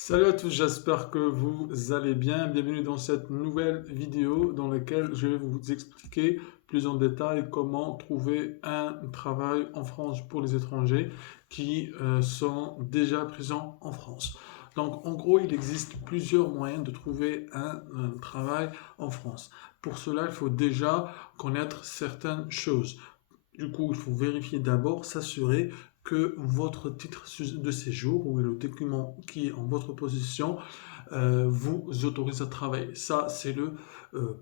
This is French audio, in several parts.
Salut à tous, j'espère que vous allez bien. Bienvenue dans cette nouvelle vidéo dans laquelle je vais vous expliquer plus en détail comment trouver un travail en France pour les étrangers qui sont déjà présents en France. Donc en gros, il existe plusieurs moyens de trouver un travail en France. Pour cela, il faut déjà connaître certaines choses. Du coup, il faut vérifier d'abord, s'assurer que votre titre de séjour ou le document qui est en votre possession vous autorise à travailler. Ça, c'est le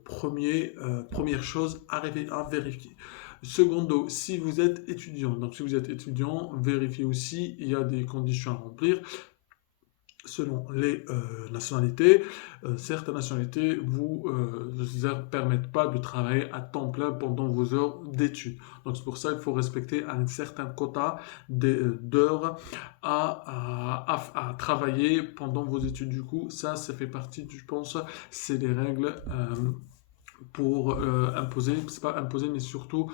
première chose à vérifier. Secondo, si vous êtes étudiant, donc si vous êtes étudiant, vérifiez aussi, il y a des conditions à remplir selon les nationalités. Certaines nationalités vous permettent pas de travailler à temps plein pendant vos heures d'études. Donc c'est pour ça qu'il faut respecter un certain quota d'heures à travailler pendant vos études. Du coup, ça fait partie, je pense, c'est des règles pour imposer, c'est pas imposer, mais surtout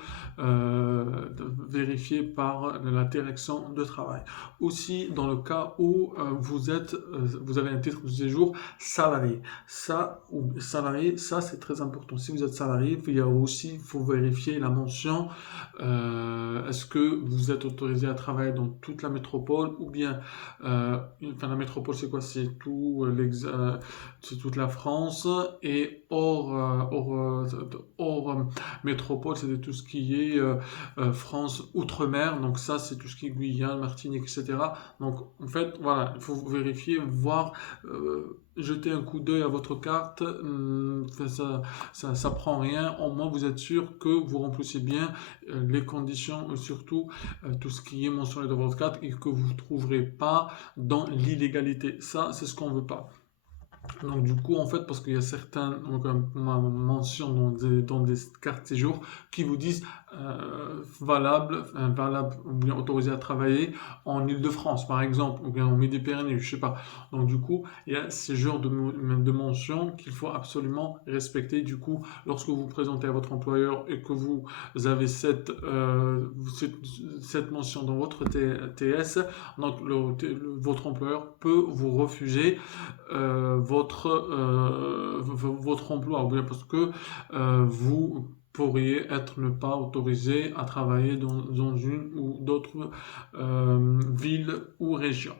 vérifier par la direction de travail. Aussi, dans le cas où vous avez un titre de séjour salarié, ça c'est très important. Si vous êtes salarié, il faut vérifier la mention. Est-ce que vous êtes autorisé à travailler dans toute la métropole ou bien, la métropole c'est quoi? C'est toute la France et hors métropole, c'est tout ce qui est France outre-mer. Donc ça, c'est tout ce qui est Guyane, Martinique, etc. Donc en fait, voilà, il faut vérifier, voir, jeter un coup d'œil à votre carte. Ça prend rien. Au moins, vous êtes sûr que vous remplissez bien les conditions, surtout tout ce qui est mentionné dans votre carte et que vous ne trouverez pas dans l'illégalité. Ça, c'est ce qu'on ne veut pas. Donc du coup, en fait, parce qu'il y a certaines mentions dans des cartes séjour qui vous disent valable ou bien autorisé à travailler en Île-de-France, par exemple, ou bien en Midi-Pyrénées, je sais pas. Donc du coup, il y a ces genres de mentions qu'il faut absolument respecter. Du coup, lorsque vous vous présentez à votre employeur et que vous avez cette mention dans votre TS, donc votre employeur peut vous refuser votre emploi, ou bien parce que vous pourriez être ne pas autorisé à travailler dans une ou d'autres villes ou régions.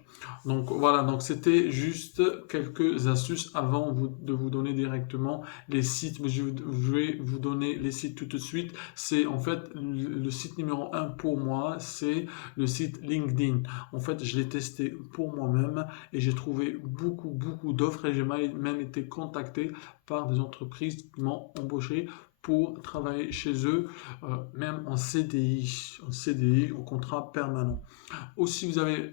Donc voilà, donc c'était juste quelques astuces avant de vous donner directement les sites. Je vais vous donner les sites tout de suite. C'est en fait le site numéro un pour moi, c'est le site LinkedIn. En fait, je l'ai testé pour moi-même et j'ai trouvé beaucoup d'offres et j'ai même été contacté par des entreprises qui m'ont embauché pour travailler chez eux, même en CDI, au contrat permanent. Aussi, vous avez,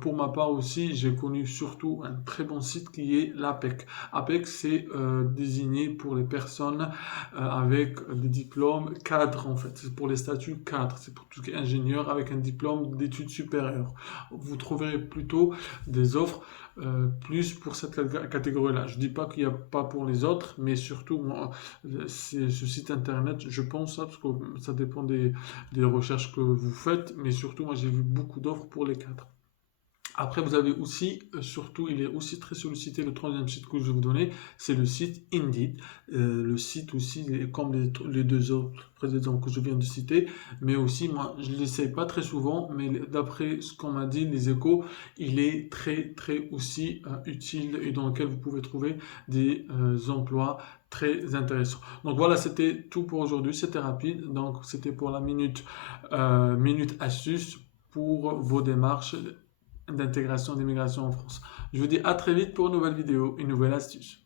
pour ma part aussi, j'ai connu surtout un très bon site qui est l'APEC. APEC, c'est désigné pour les personnes avec des diplômes cadres, en fait. C'est pour les statuts cadres. C'est pour tout ce qui est ingénieur avec un diplôme d'études supérieures. Vous trouverez plutôt des offres plus pour cette catégorie-là. Je ne dis pas qu'il n'y a pas pour les autres, mais surtout, moi, ce site internet, je pense, parce que ça dépend des recherches que vous faites, mais surtout, moi, j'ai vu beaucoup d'offres pour les cadres. Après, vous avez aussi, surtout, il est aussi très sollicité, le troisième site que je vais vous donner, c'est le site Indeed. Le site aussi, comme les deux autres précédents que je viens de citer, mais aussi, moi, je ne l'essaye pas très souvent, mais d'après ce qu'on m'a dit, les échos, il est très aussi utile et dans lequel vous pouvez trouver des emplois très intéressants. Donc voilà, c'était tout pour aujourd'hui, c'était rapide, donc c'était pour la minute astuce pour vos démarches d'intégration et d'immigration en France. Je vous dis à très vite pour une nouvelle vidéo, une nouvelle astuce.